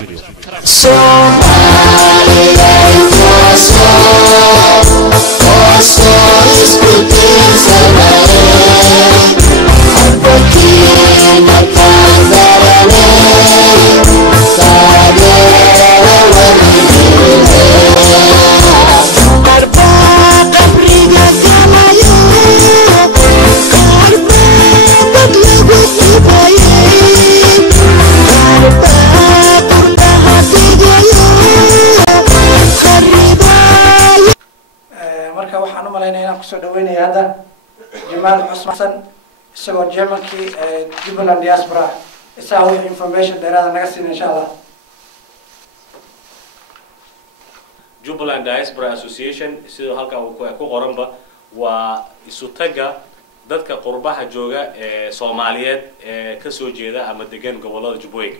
Studio. waxaan u maleynaa inaan kusoo dhaweynaya hadda Jamaal Xusman isagoo Germankii Jubaland diaspora isaa wixii information dheeraad naga siin insha Allah. Jubaland Diaspora Association sidoo halka uu ku qoranba waa isu taga dadka qurbaha jooga ee Soomaaliyeed ee ka soo jeeda ama degan gobolada Jubbooyinka.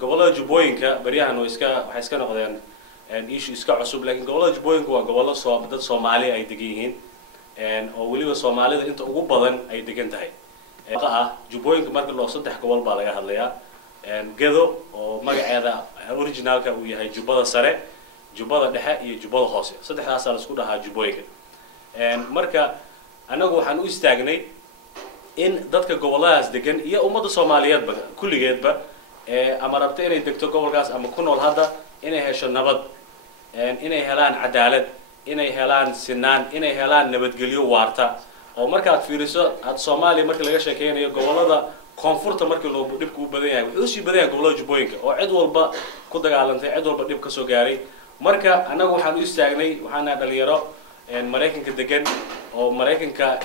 Gobolada Jubbooyinka bariyahan waxay iska noqdeen issue iska cusub laakiin gobolada Jubbooyinka waa gobollo dad Soomaali ay degan yihiin oo waliba Soomaalida inta ugu badan ay degan tahay. Jubbooyinka marka loo saddex gobol baa laga hadlayaa. Gedo oo magaceeda originalka uu yahay Jubbada Sare, Jubbada Dhexe iyo Jubbada Hoose. Saddexdaas la isku dhahaa Jubbooyinka. Marka anagu waxaan u istaagnay in dadka goboladaas degan iyo ummadda Soomaaliyeedba kulligeedba ama rabta inay degto gobolkaas ama ku nool hadda inay hesho nabad, inay helaan cadaalad, inay helaan sinaan, inay helaan nabadgelyo waarta oo marka aad fiiriso Soomaaliya marka laga sheekeynayo gobolada koonfurta markii loo dhibku u badan yahay wuxuu sii badan yahay gobolada Jubbooyinka oo cid walba ku dagaalantay cid walba dhib ka soo gaaray. Marka anagu waxaan u istaagnay waxaana dhalinyaro Mareykanka degan oo Mareykanka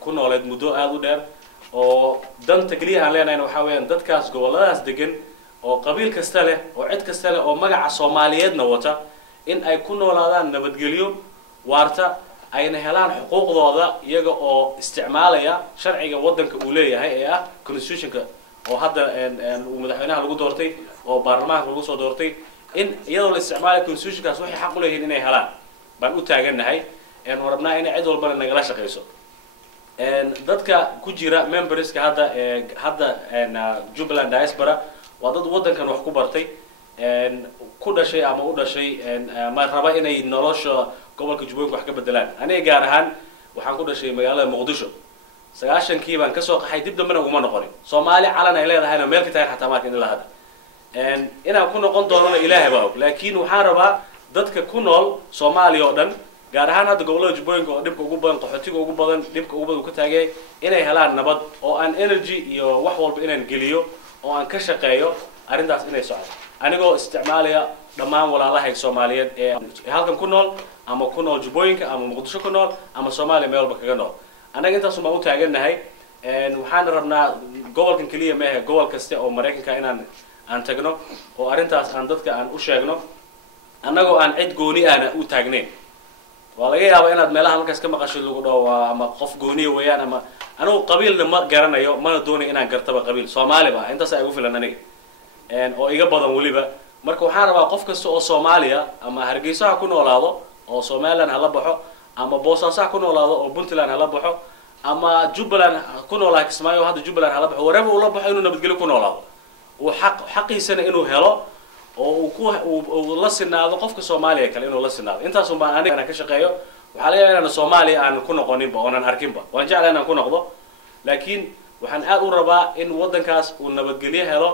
ku nooleed muddo aad u dheer oo danta kaliya aan leenahay waxa weeyaan dadkaas goboladaas degan oo qabiil kasta leh oo cid kasta leh oo magaca Soomaaliyeedna wata in ay ku noolaadaan nabadgelyo waarta ayna helaan xuquuqdooda iyaga oo isticmaalaya sharciga wadanka uu leeyahay ee ah constitutionka oo hadda uu madaxweynaha lagu doortay oo baarlamaanka lagu soo doortay in iyadoo la isticmaalayo constitutionkaas waxay xaq u leeyihiin inay helaan baan u taaganahay warabnaa in cid walba nagala shaqeyso. Dadka ku jira memberska hadda Jubaland Diaspora waa dad wadankan wax ku bartay ku dhashay ama u dhashay ma raba inay nolosha gobolka Jubbooyinka wax ka bedelaan. Aniga gaar ahaan waxaan ku dhashay magaalada Muqdisho 90kii baan ka soo qaxay dib dambena uma noqonin. Soomaali calan ay leedahayna meel ka tahay xataa markii in la hada inaan ku noqon doono Ilaahay baa og laakiin waxaan rabaa dadka ku nool Soomaaliya oo dhan gaar ahaan hadda gobolada Jubbooyinka oo dhibka ugu badan qaxootiga ugu badan dhibka ugu badan ka taagay inay helaan nabad oo aan energy iyo wax walba inaan geliyo oo aan ka shaqeeyo arintaas inay socdo anigoo isticmaalaya dhammaan walaalahay Soomaaliyeed ee halkan ku nool ama ku nool Jubbooyinka ama Muqdisho ku nool ama Soomaaliya meel walba kaga nool anaga intaas uma u taaganahay waxaan rabnaa gobolkan kaliya ma aha gobol kasta oo Mareykanka inaan tagno oo arintaas aan dadka aan u sheegno anagoo aan cid gooni ah u taagnayn waa laga yaabaa inaad meelaha halkaas ka maqasho lagu dhaw ama qof gooni weeyaan ama anigu qabiilna ma garanayo mana doonayo inaan gartaba qabiil Soomaali ba intaas ay ugu filan aniga oo iga badan waliba marka waxaan rabaa qof kasta oo Soomaaliya ama Hargeysa ku noolaado oo Somaliland hala baxo ama Boosaaso ku noolaado oo Puntland hala baxo ama Jubaland ku noolaado Kismaayo hadda Jubaland hala baxo waraba uu la baxo inuu nabadgelyo ku noolaado oo xaqiisana inuu helo oo uu la sinaado qofka Soomaaliya kale inuu la sinaado intaas oo baan aniga ka shaqeeyo waxa laga yaabaa in Soomaaliya aan ku noqonin ba oonan arkinba waan jeclahay inaan ku noqdo laakiin waxaan aad u rabaa in wadankaas uu nabadgelyo helo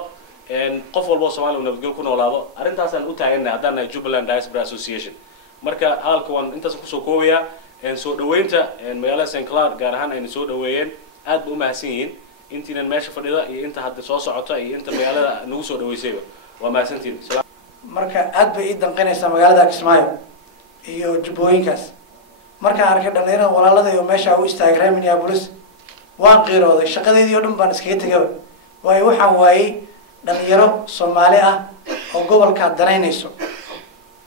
qof walba Soomaali uu nabadgelyo ku noolaado arintaas aan u taaganahay hadana Jubaland Diaspora Association marka halkan intaas ku soo koobaya soo dhaweynta magaalada St. Cloud gaar ahaan ay soo dhaweeyeen aad buu u mahadsan yihiin intiina meesha fadhida iyo inta hadda soo socota iyo inta magaalada nagu soo dhaweysay waa mahadsantiin marka aad bay ii danqanaysaa magaalada Kismaayo iyo Jubbooyinkaas marka arkay dhalinyarada walaalada iyo meesha u istaagay Minneapolis waan qiirooday shaqadeedii oo dhan baan iskaga tagay waayo waxaan waayay dhalinyaro Soomaali ah oo gobolka danaynayso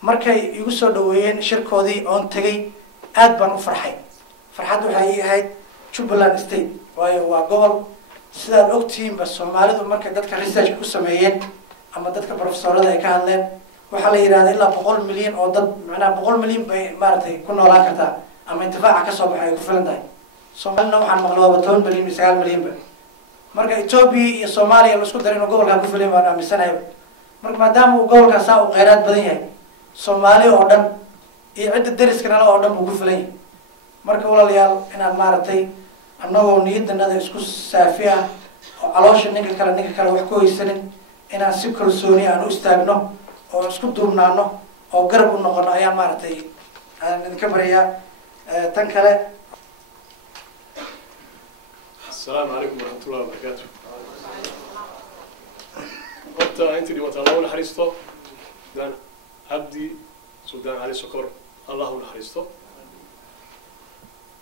markay igu soo dhaweeyeen shirkoodii oon tagay aad baan u farxay farxad waxay ii ahayd Jubaland State waayo waa gobol sidaad ogtihiin ba Soomaalidu markay dadka research ku sameeyeen ama dadka professorada ay ka hadleen waxa la yiraahdaa ilaa 100 milyan oo dad macna 100 milyan bay maartay ku noolaan kartaa ama intifaaca ka soo baxay ku filan tahay Soomaalina waxaan maqlaa 10 milyan 9 milyan ba marka Ethiopia iyo Soomaaliya la isku daray inuu gobolka ku filan baan aaminsanahay marka maadaama uu gobolkaas uu kheyraad badan yahay Soomaali oo dhan iyo cidda deriskana oo dhan uu ku filan yahay marka walaalayaal inaan maaragtay annagoo niyaddanada isku saafi ah oo caloosha ninka kale wax ku haysanin inaan si kalsooni aan u istaagno oo isku duubnaano oo garab u noqono ayaa maaragtay aan idinka barayaa tan kale. السلام عليكم ورحمة الله وبركاته. قلت أنت اللي متعاون حريصته دان عبدي سودان علي سكر الله حريصته.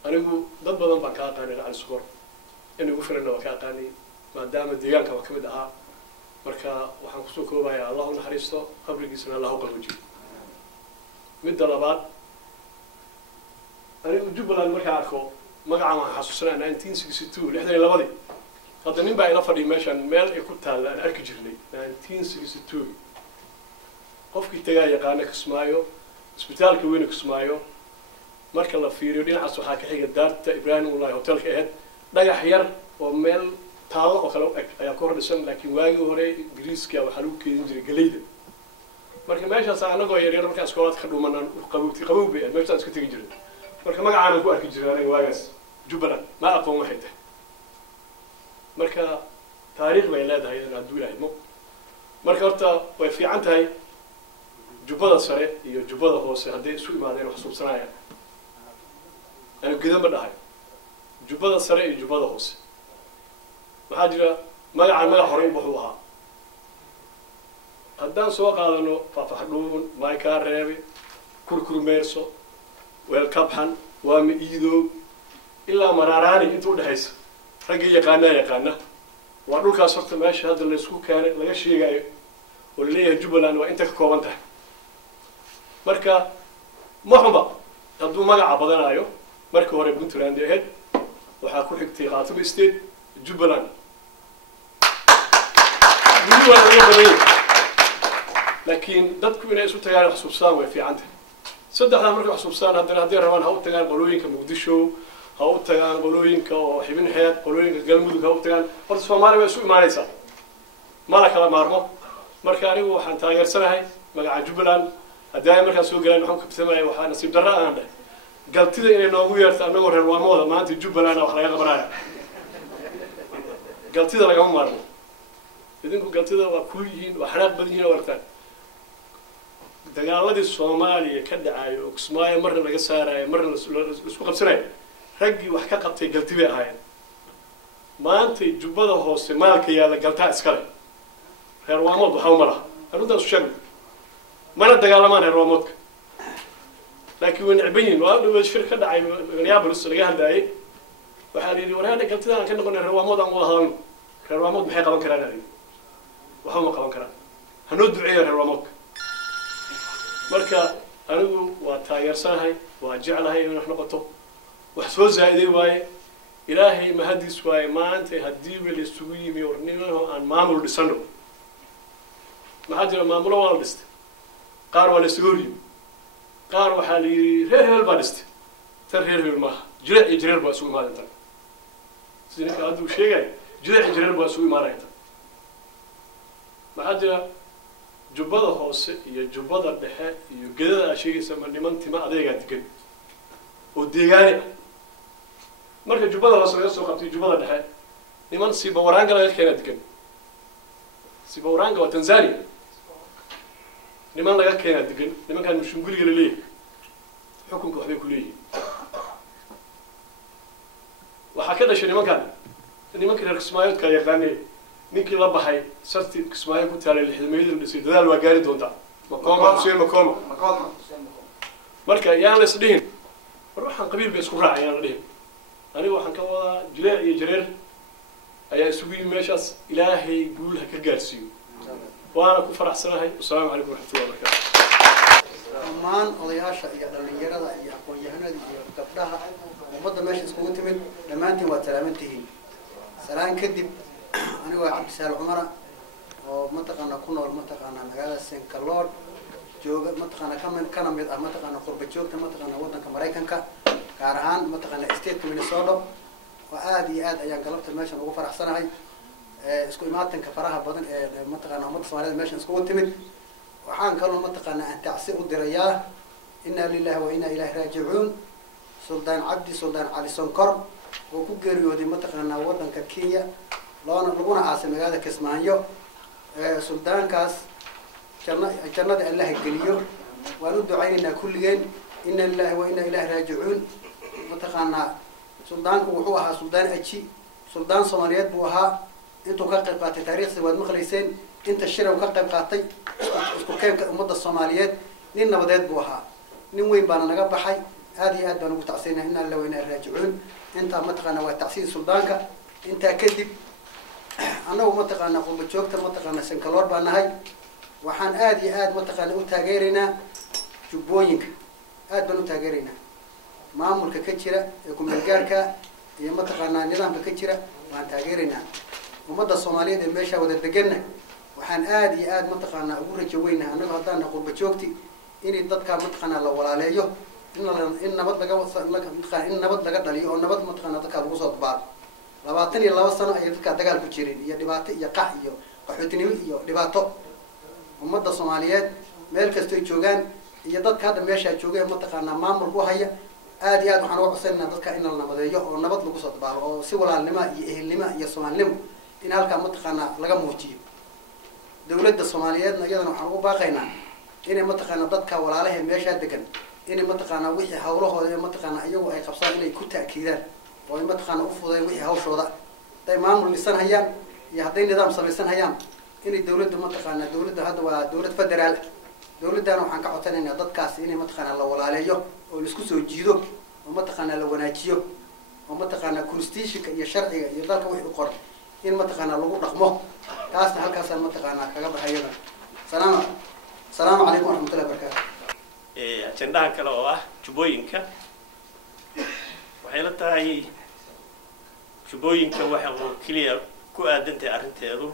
أنا أقول ضد بدن بكاقاني على سكر إنه يقفل إنه بكاقاني ما دام الديان كما كمدها مركا وحنقصو كوبايا الله حريصته قبل جسنا الله قلوجي. من طلبات أنا أقول جبل المركا عاركو magaca ma xasuusana 1962 lixdan iyo labadii hadda nin baa ila fadhiyay meeshan meel ay ku taal aan arki jirnay 1962 qofkii tagaa yaqaana Kismaayo isbitaalka weyn Kismaayo marka la fiiriyo dhinacaas waxaa ka xiga daarta Ibrahim Wallahi hotelka ahayd dhagax yar oo meel taalo oo kale ayaa ku hordhisan laakiin waagii hore Ingiriiska waxa lagu keedin jiray galeyda marka meeshaas anagoo yar markaas iskoolad ka dhuumanaan qabow bay meeshaas iska tagi jiray marka magacaan ku arki jiray aniga waagaas Jubbaland ma aqoon waxay tahay marka taariikh bay leedahay in aad duulaaymo marka horta way fiican tahay jubbada sare iyo jubbada hoose haday isu imaadeen wax suubsanayaan ana gidan ba dhahay jubbada sare iyo jubbada hoose waxa jira magac hore wuxuu ahaa haddaan soo qaadano faafadhuun mayka reebi kurkurmeerso والكبحن واميدو إلا مراراني أنتوا دحيس رجع يقانا وأقول كاسرت ماشي هذا اللي سكوا كان لقى شيء جاي واللي يجبلان وأنت كوبنته مركا محبا تبدو مجا عبدنا أيوه مركا ورا بنت راندي هاد وحاكل حكتي قاتم استيد جبلان لكن دتكم الناس وتجار خصوصا وفي عنده صدقنا مركب حسوبسان هدي روان هاو تجان قلوين كمقدشو هاو تجان قلوين كحبين حياة قلوين كجلمود هاو تجان فرد سومالي وسوق ماليسا ما لك لا مارمو مركاني وحن تاجر سنة هاي مع جبلان هدايا مركب سوق جلان محمد كبتماي وحنا نصيب درا أنا قلت لي إنه نوغير تنور الوامود ما أنت جبلان وخلايا غبرايا قلت لي رقم مارمو إذن قلت لي وكلين وحرق بدين ورتان dagaaladii Soomaaliya ka dhacay oo Kismaayo marna laga saaray marna isku qabsanay ragii wax ka qabtay galtibay ahaayeen maanta jubbada hoose maalka yaala galtaa iskale reer waamood waxa u mara arrinta isku sheeg mana dagaalamaan reer waamoodka laakiin way nacbayn waa dhow shir ka dhacay Minneapolis laga hadlayay waxa la yiri waraana galtida aan ka noqon reer waamood aan wada hadalno reer waamood maxay qaban karaan waxa ma qaban karaan hanoo duceeyo reer waamoodka marka anigu waa taageersanahay waa jeclahay in wax noqoto wax soo zaa'iday waaye ilaahay ma hadis waaye maanta hadii weli isugu yimi warnimo aan maamul dhisano ma hadira maamulo waa dhistay qaar waa la suuri qaar waxa la yiri reer baa dhistay tar reer ma jireer baa isugu imaadeen sidii ka adu sheegay jireer baa isugu imaadeen ma hadira jubbada hoose iyo jubbada dhexe iyo geedada ashaygiisa ma nimantima adeega degan oo deegaani marka jubbada hoose laga soo qabtay jubbada dhexe niman si bawaraanga laga keenay degan si bawaraanga waa Tanzania niman laga keenay degan nimankan mushunguriga leeyahay xukunka waxbay ku leeyihiin waxa ka dhashay nimanka reer Kismaayo ka yaqaanay ninkii la baxay sarti Kismaayo ku taalay lixdameeyada dhisay dadaal waa gaari doonta makoma marka yaan la isdhihin ruuxan qabiilka isku raacayaan la dhihin aniga waxaan ka wadaa jileec iyo jareer ayaa isugu yimid meeshaas ilaahay guul ha ka gaarsiiyo waana ku faraxsanahay assalaamu calaykum waraxmatullahi wabarakaatuh dhammaan odayaasha iyo dhalinyarada iyo aqoon-yahanada iyo gabdhaha ummadda meesha iskugu timid dhammaantiin waa salaamantihiin salaan kadib aniga waa Cabdisaal Cumar oo mataqaana ku nool mataqaana magaalada Sankalood jooga mataqaana kana mid ah mataqaana qurba joogta mataqaana wadanka Mareykanka gaar ahaan mataqaana state Minnesota oo aad iyo aad ayaan galabta meeshan ugu faraxsanahay isku imaatanka faraha badan ee mataqaanaa ummadda Soomaaliyeed meeshan iskugu timid waxaan kaloo mataqaanaa aan tacsi u dirayaa inna lillahi wa inna ilayhi raaji'uun Suldaan Cabdi Suldaan Cali Sonkor oo ku geeriyooday mataqaanaa waddanka Kenya laguna aasay magaalada Kismaayo suldaankaas jannada Allah geliyo waan u ducaynaynaa kulligeen inna lillahi wa inna ilayhi raaji'uun mataqaanaa suldaanku wuxuu ahaa suldaan aji suldaan Soomaaliyeed buu ahaa intuu ka qayb qaatay taariikhda waad maqlayseen inta shirka ka qayb qaatay isku keenka ummadda Soomaaliyeed nin nabadeed buu ahaa nin weyn baan naga baxay aad iyo aad baan ugu tacsiinaa inna lillahi wa inna ilayhi raaji'uun inta mataqaanaa waa tacsiin suldaanka inta kadib anagu mataqaanaa qurba joogta mataqaanaa sankaloor baan nahay waxaan aad iyo aad mataqaanaa u taageeraynaa jubbooyinka aad baan u taageeraynaa maamulka ka jira ee ku meelgaarka iyo mataqaanaa nidaamka ka jira waan taageeraynaa ummadda Soomaaliyeed ee meesha wada deganna waxaan aad iyo aad mataqaanaa ugu rajo weynahay anagu haddaan qurba joogti in dadka mataqaanaa la walaaleeyo in nabad laga dhaliyo oo nabad mataqaanaa dadka lagu soo dabaal 22 sano ay dadka dagaal ku jireen iyo dhibaato iyo qax iyo qaxootinimo iyo dhibaato ummadda Soomaaliyeed meel kasta ay joogaan iyo dadka hadda meesha joogay mataqaanaa maamul ku haya aad iyo aad waxaan uga codsanaynaa dadka in la nabadeeyo oo nabad lagu soo dabaalo oo si walaalnimo iyo ehelnimo iyo Soomaalinimo in halka mataqaanaa laga muujiyo dawladda Soomaaliyeedna iyadana waxaan ugu baaqaynaa inay mataqaanaa dadka walaalaha meesha degan inay mataqaanaa wixii hawlahooda mataqaanaa iyagu ay qabsadaan inay ku taakiidaan oo ay mataqaanaa u fududeen wixii hawshooda day maamul lisan hayaan iyo hadday nidaam samaysan hayaan inay dawladda mataqaanaa dawladda hadda waa dawlad federaal dawladana waxaan ka codsanaynaa dadkaas inay mataqaanaa la walaaleeyo oo la isku soo jiido oo mataqaanaa la wanaajiyo oo mataqaanaa constitutionka iyo sharciga iyo dalka wixii u qoran in mataqaanaa lagu dhaqmo taasna halkaasaan mataqaanaa kaga baxayada salaamu calaykum waraxmatullahi wabarakaatu ajendaha kale oo ah jubbooyinka waxay la tahay jubbooyinka waxa uu keliya ku aadantahay arrinteedu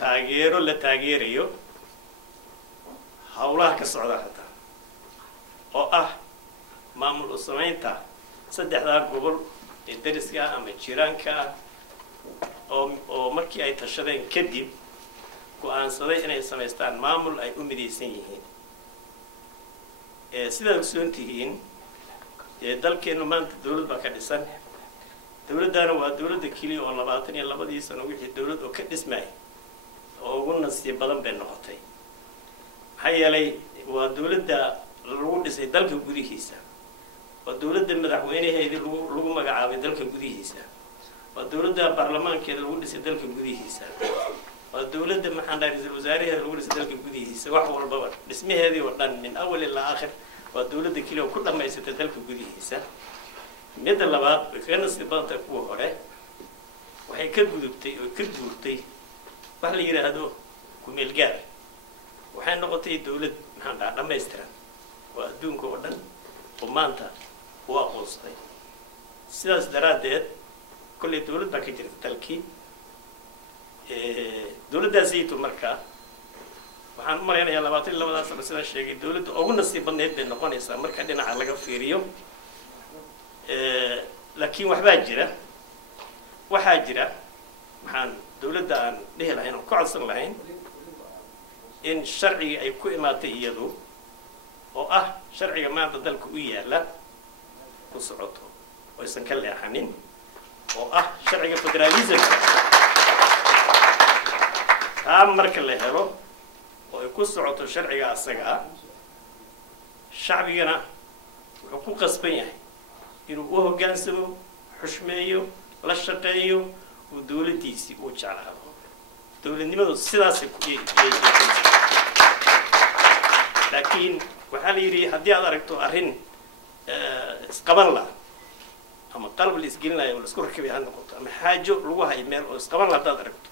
taageero la taageerayo hawlaha ka socda hadda oo ah maamul u samaynta saddexdaa gobol ee dariska ama jiraanka oo markii ay tashadeen kadib go'aansaday inay samaystaan maamul ay u midaysan yihiin sidaad ogsoon tihiin dalkeenu maanta dawlad baa ka dhisan dawladdaana waa dawladda keliya oo 22 sano wixii dawlad oo ka dhismay oo ugu nasiib badan bay noqotay maxaa yeelay waa dawladda lagu dhisay dalka gudihiisa waa dawladda madaxweynaheedii lagu magacaabay dalka gudihiisa waa dawladda baarlamaankeeda lagu dhisay dalka gudihiisa waa dawladda maxaan dhahay ra'iisul wasaaraheeda lagu dhisay dalka gudihiisa wax walbaba dhismaheedii oo dhan min awal ilaa aakhir waa dawladda kaliya oo ku dhamaysatay dalka gudihiisa midda labaad way ka nasiib badan tahay kuwa hore waxay ka gudubtay oo ka guurtay wax la yiraahdo ku meel gaar waxay noqotay dawlad maxaan dhahay dhamaystiran waa adduunka oo dhan oo maanta u aqoonsaday sidaas daraadeed kulli dawlad baa ka jirta dalkii dawladdaasiitu markaa waxaan u malaynayaa 22 sano sida sheegay dawladda ugu nasiib badneed bay noqonaysaa marka dhinaca laga fiiriyo laakiin waxaa jira waxaan dawladda aan dhihi lahayn oo ku codsan lahayn in sharciga ay ku imaatay iyadu oo ah sharciga maanta dalka u yaala ku socoto oo aysan ka leexanin oo ah sharciga federalism taa marka la helo oo ay ku socoto sharciga asaga ah shacbigana wuxuu ku qasban yahay inuu u hoggaansamo xushmeeyo la shaqeeyo uu dawladdiisii u jeclaado dawladnimadu sidaasay laakiin waxaa la yidhi haddii aad aragto arrin isqaban la ama qalab la isgelinayo oo la isku rakibay ha noqoto ama xaajo lagu hayo meel oo isqaban la haddaad aragto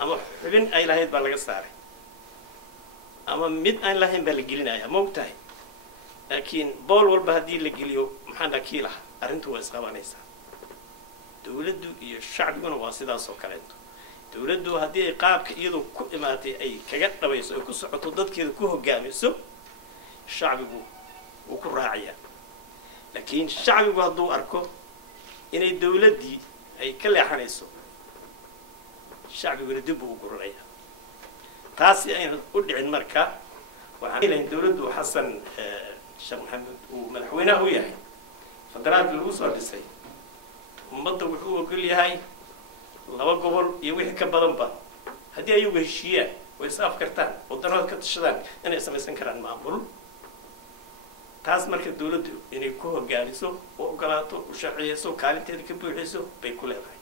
ama xubin ay lahayd baa laga saaray ama mid aan lahayn baa la gelinaya ma ogtahay laakiin bool walba haddii la geliyo maxaan dhaha kii laha arrintu waa isqabanaysaa dawladdu iyo shacbiguna waa sidaas oo kaleeto dawladdu haddii ay qaabka iyadu ku imaatay ay kaga dhabayso ay ku socoto dadkeeda ku hoggaamiso shacbigu wuu ku raacayaa laakiin shacbigu hadduu arko inay dawladdii ay ka leexanayso shacbiguna dib uu guranaya taasi ayna u dhicin marka waxaan leeyahay dawladdu xasan sheekh maxamed uu madaxweynaha u yahay federaalka lagu soo dhisay ummadda wuxuu ogol yahay 2 gobol iyo wixii ka badanba haddii ay uga heshiiyaan way is afkartaan waddanada ka tashadaan inay samaysan karaan maamul taas marka dawladdu inay ku hogaamiso oo ogolaato u sharciyeyso kaalinteeda ka buuxiso bay ku leedahay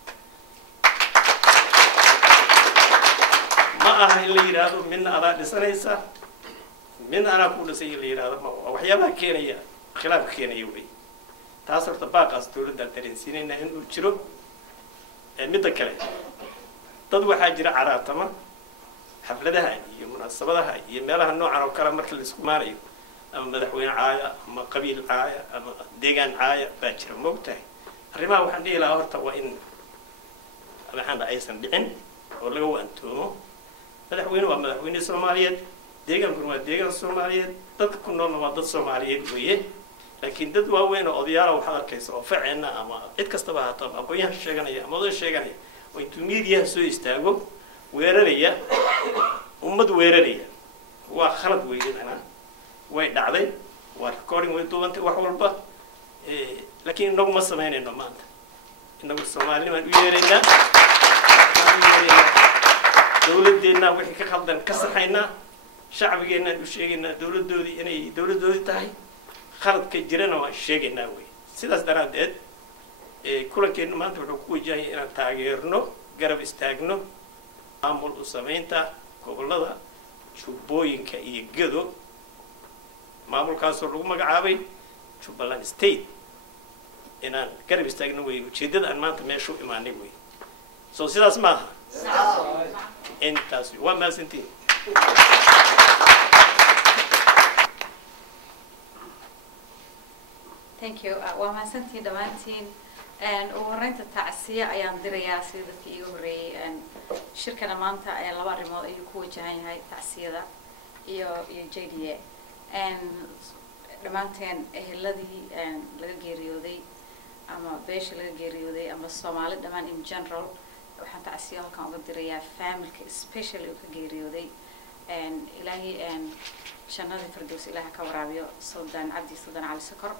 ma aha in la yiraahdo midna adaa dhisanaysa midna anaa ku dhisay in la yiraahdo ma waxyaabaha keenaya khilaaf keenaya wey taas horta baaqaas dawladda dareensiinayna inuu jiro midda kale dad waxaa jira caraatama xafladaha iyo munaasabadaha iyo meelaha noocan oo kale marka la isku maarayo ama madaxweyne caaya ama qabiil caaya ama deegaan caaya baa jira moogtahay arrimaha waxaan dhihi lahaa horta waa in waxaan aysan dhicin oo laga waantoomo madaxweyne waa madaxweyne Soomaaliyeed deegaankuna waa deegaan Soomaaliyeed dadka ku noolna waa dad Soomaaliyeed weeye laakiin dad waaweyn oo odayaal waxaad arkaysaa oo faceena ama cid kastaba haato ama aqoonyahan sheeganaya ama oday sheeganaya oo intuu media soo istaago weeraraya ummad weeraraya waa khalad weeyaan way dhacday waa recording way duubantay wax walba laakiin inagu ma sameynayno maanta inagu Soomaaliman u yeeraynaa dawladdeena wixii ka khaldan ka saxaynaa shacbigeena u sheegaynaa dawladdoodii inay dawladdoodii tahay khaladka jirana waa sheegaynaa wey sidaas daraadeed kulankeena maanta wuxuu ku wajahay inaan taageerno garab istaagno maamul u samaynta gobollada jubbooyinka iyo gedo maamulkaasoo lagu magacaabay Jubbaland State inaan garab istaagno wey ujeedada aan maanta meesha u imaanay wey soo sidaas maaha intaas waa maasantiin Thank you. Waa mahadsantiin dhamaantiin ugu horeynta tacsiya ayaan dirayaa sida dadkii iiga horeeyay shirkana maanta ayaa 2 arrimood ayuu ku wajahan yahay tacsiyada iyo JDA dhamaanteen eheladii laga geeriyooday ama beesha laga geeriyooday ama Soomaali dhamaan in general waxaan tacsiya halkan uga dirayaa family especially oo ka geeriyooday ilaahi jannada firdaws ilaaha ka waraabiyo Sultan Cabdi Sultan Cali Sakor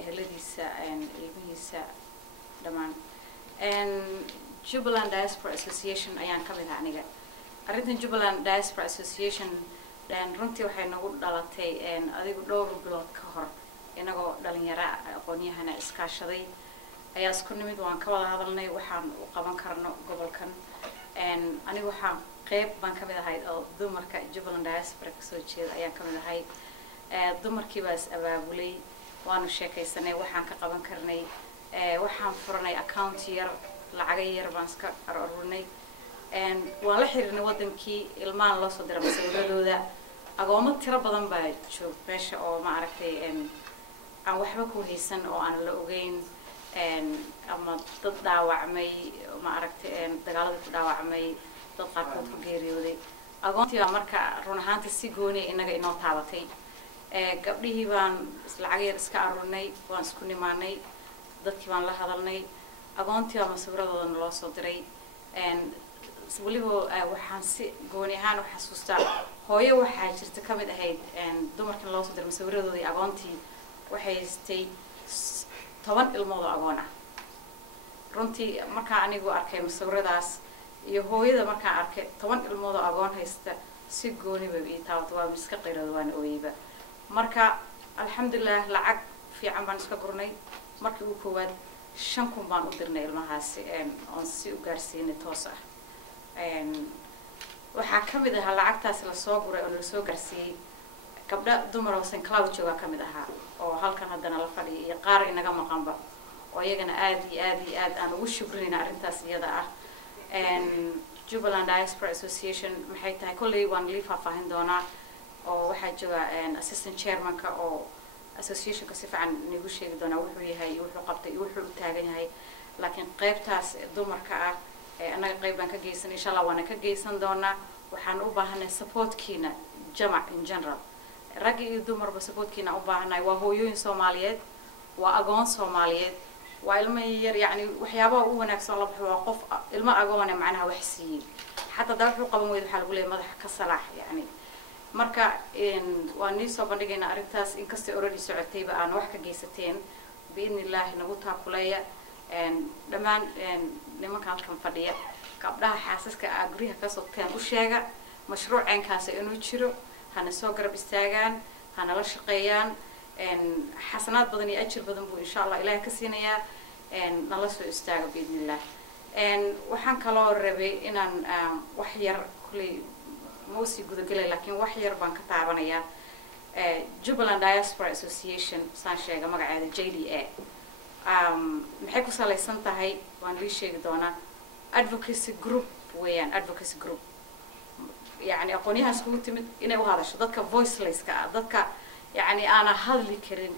eheladiisa ilmihiisa dhamaan Jubbaland Diaspora Association ayaan ka mid ahaa aniga arrintan Jubbaland Diaspora Association runtii waxay nagu dhalatay adigu dhowr bilood ka hor inagoo dhalinyaro aqoonyahana iskaashaday ayaa isku nimid waan ka wada hadalnay waxaan u qaban karno gobolkan anigu waxaan qayb baan ka mid ahay oo dumarka Jubbaland Diaspora ka soo jeeda ayaan ka mid ahay dumarkii baa is abaabulay waanu sheekaysanay waxaan ka qaban karnay waxaan furanay account yar lacag yar baan iska aruurinay waan la xiriirnay wadankii ilmaan loo soo diray mas'uuliyadooda agoomo tiro badan baa joog meesha oo ma aragtay aan waxba ku haysan oo aan la ogeyn ama dad dhaawacmay ma aragtay dagaalada ku dhaawacmay dad qaarkood ku geeriyooday agoontii baa marka run ahaantii si gooni inaga inoo taabatay gabdhihii baan lacag yar iska aruurinay waan isku nimaanay dadkii baan la hadalnay agoontii baa masawiradoodana loo soo diray weliba waxaan si gooni ahaan u xasuustaa hooyo waxaa jirta ka mid ahayd dumarkan loo soo diray masawiradoodii agoontii waxay haystay 10 ilmood oo agoon ah runtii markaa anigu arkay masawiradaas iyo hooyada markaa arkay 10 ilmood oo agoon haysta si gooni bay ii taabatay waa iska qeyrada waan ooyayba marka alxamdulillah lacag fiican baan iska gurnay markii uu koowaad 5,000 baan u dirnay ilmahaasi oon si u gaarsiinay toos ah waxaa ka mid ahaa lacagtaas la soo guray oo la soo gaarsiiyay gabdha dumar oo St. Cloud jooga ka mid ahaa oo halkan haddana la fadhiyo iyo qaar inaga maqanba oo iyagana aad aan ugu shukrinayna arrintaas iyada ah Jubbaland Diaspora Association maxay tahay kolley waan lii faahfaahin doonaa oo waxaa jooga assistant chairman-ka oo association-ka si fiican nagu sheegi doonaa wuxuu yahay wuxuu qabtay wuxuu u taagan yahay laakiin qaybtaas dumarka ah anaga qayb baan ka geysan insha Allah waana ka geysan doonaa waxaan u baahanay support-kiina jamac in general rag iyo dumarba support-kiina u baahanay waa hooyooyin Soomaaliyeed waa agoon Soomaaliyeed waa ilmo yar yani waxyaabaha ugu wanaagsan la baxo waa qof ilmo agoon macnaha wax siiyay xataa daa wuxuu qaban weydo waxa lagu leeyahay madax ka salaax yani marka waa nii soo bandhigayna arrintaas inkastay already socotayba aan wax ka geysateen biidni illaahi nagu taakuleeya dhammaan nimanka halkan fadhiya gabdhaha xaasaska ah guryaha ka sogteen u sheega mashruuceenkaas inuu jiro hana soo garab istaagaan hana la shaqeeyaan xasanaad badan iyo ajir badan buu insha Allah ilaahay ka siinayaa nala soo istaaga biidni illah waxaan kaloo rabay inaan wax yar kulli موسي قدقلي لكن وحير بانك تعبانيا Jubaland Diaspora Association سان شيء ما قاعد JDA محكو صلي سنتا هاي وان ليش شيء دونا advocacy group ويان advocacy group يعني أقوليها سكوت من إنه هذا شو ضدك voiceless ضدك يعني أنا هذا اللي كرين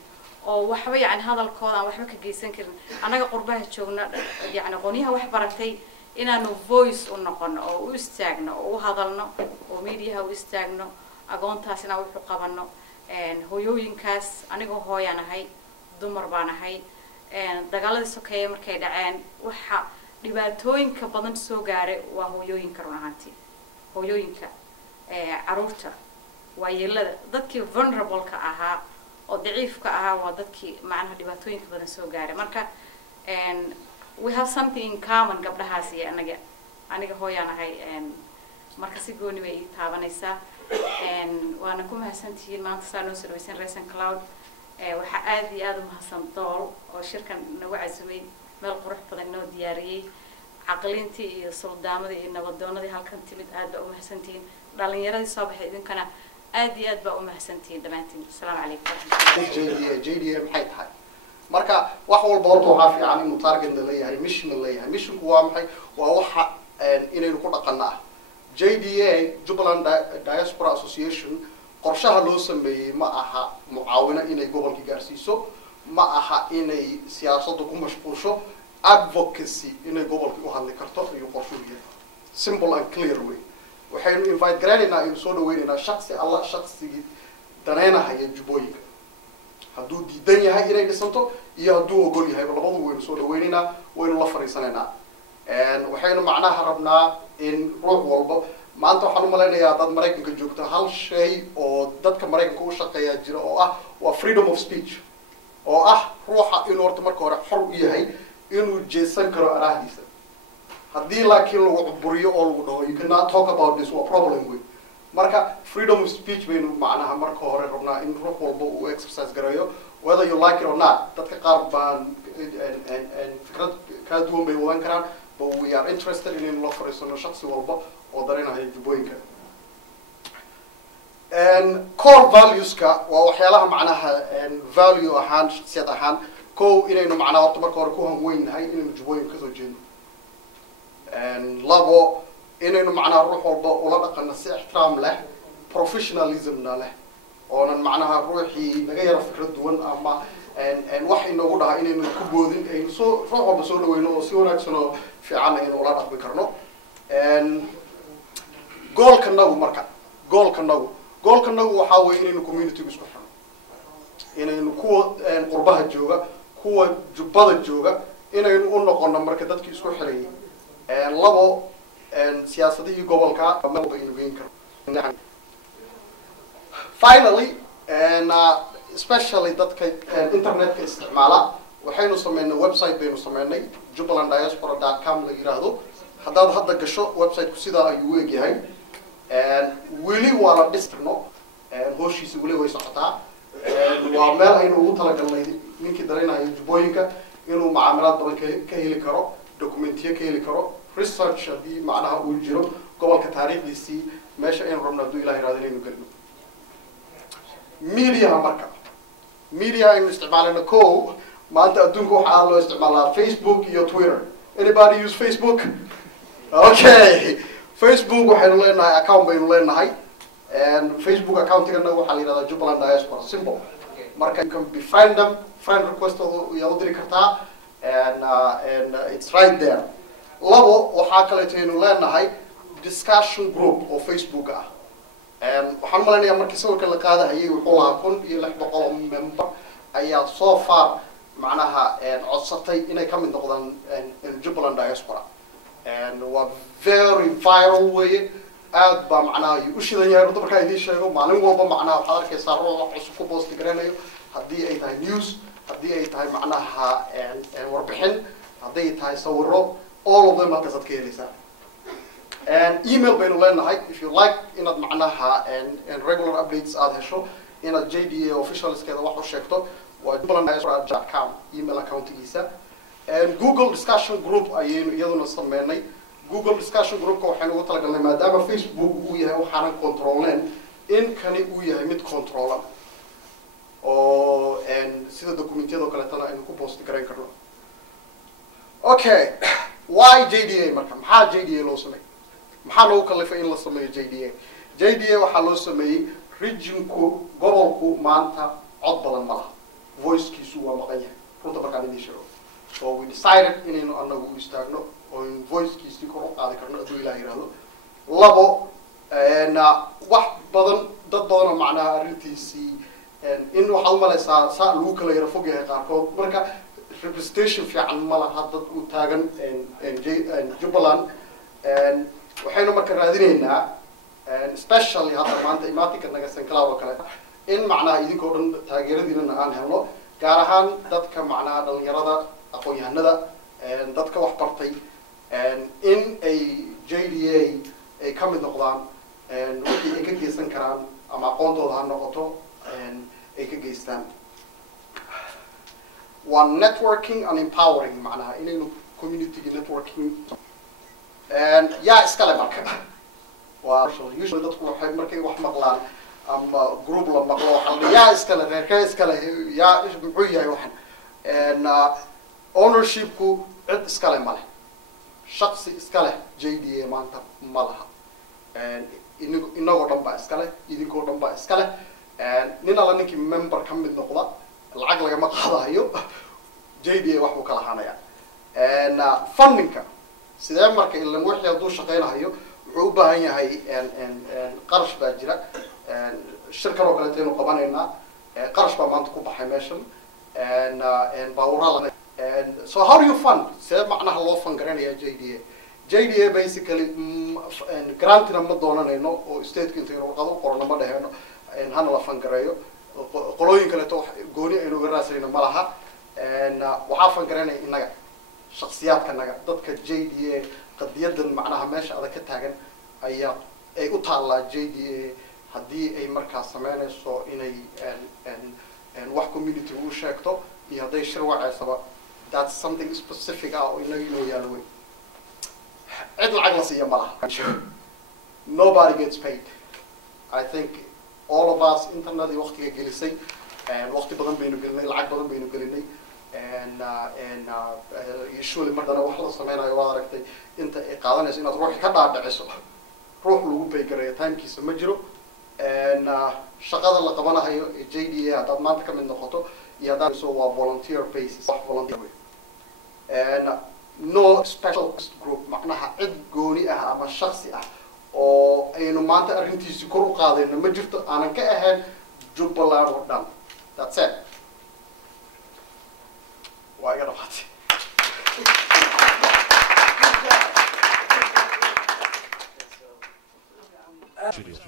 أو وحوي عن هذا القاضي وحوي كجيسن كرين أنا قربها تشوفنا يعني أقوليها وحبرتي inaanu voice u noqono oo u istaagno oo u hadalno oo media u istaagno agoontaasina wuxuu qabano hooyooyinkaas anigoo hooyanahay dumar baanahay dagaaladii sokeeye markay dhaceen waxa dhibaatooyinka badan soo gaaray waa hooyooyinka run ahaantii hooyooyinka caruurta waayeelada dadkii vulnerable ka ahaa oo daciifka ahaa waa dadkii macnaha dhibaatooyinka badan soo gaaray marka we have something in common gabdhahaas iyo aniga hooyanahay marka si gooni bay taabanaysaa waana ku mahadsantihiin maanta saanoo soo Raysan Cloud waxa aad iyo aad u mahadsan dool oo shirkan nagu casumay meel qurux badan noo diyaariyay aqlintii iyo suldaamada iyo nabadoonadii halkan timid aad baa u mahadsantihiin dhalinyaradii soo baxay idinkana aad iyo aad baa u mahadsantihiin dhamaantiin assalaamu calaykum JDA maxay tahay marka wax walba horta waxa fiican inuu target leeyahay mission leeyahay missionku waa maxay waa waxa inaynu ku dhaqanaa JDA Jubaland Diaspora Association qorshaha loo sameeyay ma aha mucaawina inay gobolka gaarsiiso ma aha inay siyaasadda ku mashquulsho advocacy inay gobolka u hadli karto iyo qorshuhu simple and clear way waxaynu invite garanaynaa inuu soo dhaweynaynaa shakhsi alla shakhsigii danaynahay jubooyinka hadduu diidan yahay inay dhisanto iyo hadduu ogol yahay labadu waynu soo dhaweynaynaa waynu la fariisanaynaa waxaynu macnaha rabnaa in ruux walba maanta waxaan u malaynayaa dad Mareykanka joogta hal shay oo dadka Mareykanka u shaqeeya jira oo ah waa freedom of speech oo ah ruuxa inuu horta marka hore xor u yahay inuu jeesan karo araahdiisa haddii laakiin lagu cuburiyo oo lagu dhaho you cannot talk about this waa problem way marka freedom of speech baynu macnaha marka hore rabnaa in ruux walba uu exercise gareeyo whether you like it or not dadka qaar baan fikrad ka duwan bay wadan karaan but we are interested in la fariisano shakhsi walba oo dareenahay jubooyinka core values-ka waa waxyaalaha macnaha value ahaan shakhsiyad ahaan kow inaynu macnaha horta marka hore ku hanweynahay inaynu jubooyinka kasoo jeedno labo inaynu macnaha ruux walba ula dhaqano si ixtiraam leh professionalismna leh oonan macnaha ruuxii naga yara fikrad duwan ama wax inoogu dhaha inaynu ku boodin aynu soo ruux walba soo dhaweyno oo si wanaagsan oo fiican aynu ula dhaqmi karno goolkanagu waxaa weeye inaynu community-gu isku xirno inaynu kuwa qurbaha jooga kuwa jubbada jooga inaynu u noqono marka dadkii isku xirayay labo siyaasadihii gobolka aynu geyn karno finally especially dadka internetka isticmaala waxaynu sameynay website baynu sameynay jubalanddiaspora.com la yiraahdo haddaad hadda gasho website-ku sidaa ayuu u egyahay weli waa la dhistirno hooshiisa weli way socotaa waa meel aynu ugu talagalnay ninkii dareenaya jubooyinka inuu macaamilaad badan ka heli karo documentiyo ka heli karo research haddii macnaha uu jiro gobolka taariikhdiisii meesha aynu rabno hadduu ilaah yiraahdo inaynu gelino media aynu isticmaalayno kow maanta adduunka waxa aad loo isticmaalaa Facebook iyo Twitter anybody use Facebook okay Facebook waxaynu leenahay account baynu leenahay Facebook account-gana waxaa la yiraahdaa Jubaland Diaspora simple marka you can befriend them friend request oo diri kartaa and it's right there labo waxaa kale aynu leenahay discussion group oo Facebook ah waxaan malaynayaa markii sawirka la qaadayay wuxuu lahaa 1600 member ayaa so far معناها عصتي إني كم من نقدان Jubaland diaspora و very viral way aad ba macnaha u shidan yahay runta markaa idin sheego maalin walba macnaha waxaad arkaysaa ruux cusub ku post garanayo haddii ay tahay news haddii ay tahay macnaha warbixin haddii ay tahay sawiro all of them halkaas aad ka helaysaa email baynu leenahay if you like inaad macnaha regular updates aad hesho inaad JDA officialskeeda wax u sheegto waa jubalanddiaspora.com email accountgiisa Google discussion group ayaynu iyaduna sameynay Google discussion group waxaan ugu talagalnay maadaama Facebook uu yahay waxaan controlneen in kani uu yahay mid controlan oo sida documentyada kale tan aynu ku post gareyn karno okay why JDA marka maxaa JDA loo sameeyay maxaa loo kalifay in la sameeyo JDA waxaa loo sameeyay regionku gobolku maanta cod badan ma laha voice-kiisu waa maqan yahay runta markaan idin sheego so we decided inaynu anagu istaagno oo voice-kiisii kor u qaadi karno hadduu ilaah yidhaahdo labo wax badan dad badan oo macnaha arrintiisii in waxaad umalaysaa saa lagu kala yaro fog yahay qaarkood marka representation fiican ma laha dad u taagan Jubaland waxaynu marka raadinaynaa especially hadda maanta imaatinka naga sankalaab oo kale in macnaha idinkoo dhan taageeradiinana aan helno gaar ahaan dadka macnaha dhalinyarada aqoon-yahanada dadka wax bartay in ay JDA ay ka mid noqdaan wixii ay ka geysan karaan ama aqoontooda ha noqoto ay ka geystaan waa networking and empowering macnaha inaynu community networking yaa iskale marka waa usually dadku waxay markay wax maqlaan ama group la maqlo waxa yaa iskale reerka iskale yaa muxuu yahay waxan ownershipku cid iskale male shakhsi iskale JDA maanta ma laha inagoo dhan baa iskale idinkoo dhan baa iskale nin alla ninkii member ka mid noqda lacag lagama qaadayo JDA wax uu kala hanayaa fundingka sidee marka ilan wixii hadduu shaqaynayo wuxuu u baahan yahay qarash baa jira shirkan oo kale aynu qabanaynaa qarash baa maanta ku baxay meeshan baawurada so how do you fund see macnaha loo fund garanaya JDA basically grantina ma doonanayno oo state-ka intaynu warqado u qorno ma dhahayno hana la fund gareeyo qolooyin kaleeto gooni aynu uga raasayno ma laha waxaa fund garanaya innaga shakhsiyaadka naga dadka JDA qadiyadan macnaha meesha adag ka taagan ayaa ay u taallaa JDA haddii ay markaas sameynayso inay wax community u sheegto iyo hadday shir wacaysaba that's something specific ah oo inaga inoo yaalo wey cid lacag la siiya ma laha nobody gets paid I think all of us internet iyo waqtiga gelisay waqti badan baynu gelinay lacag badan baynu gelinay usually markana wax la sameynayo waad aragtay inta ay qaadanayso inaad ruuxi ka dhaadhiciso ruux lagu baygareeyo timekiisa ma jiro shaqada la qabanayo ee JDA haddaad maanta ka mid noqoto iyo haddaad so waa volunteer basis wax volunteer no special group macnaha cid gooni ah ama shakhsi ah oo aynu maanta arrintiisi kor u qaadayno ma jirto aanan ka ahayn Jubaland oo dhan that's it waa iga dhawaatay Arriba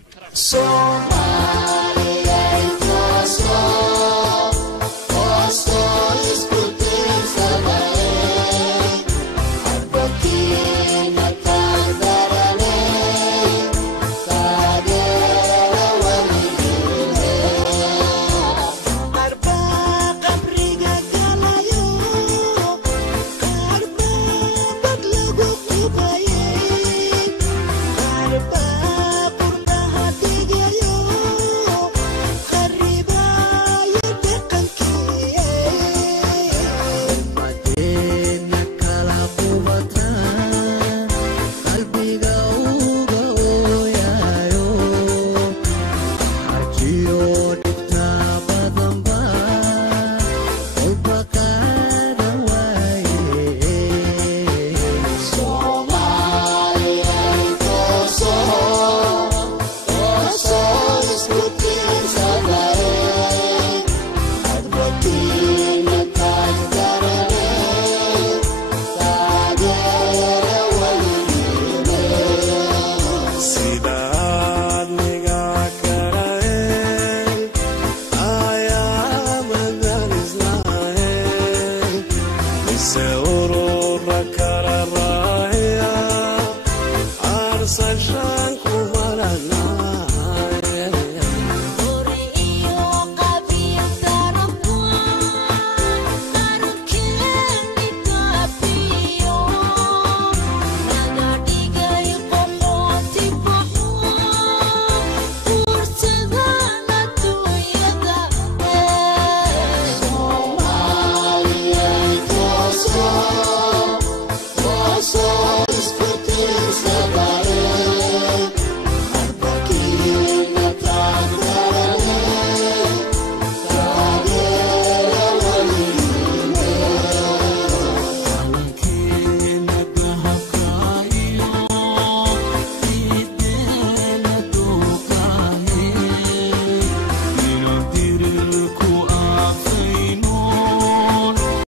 sunshine.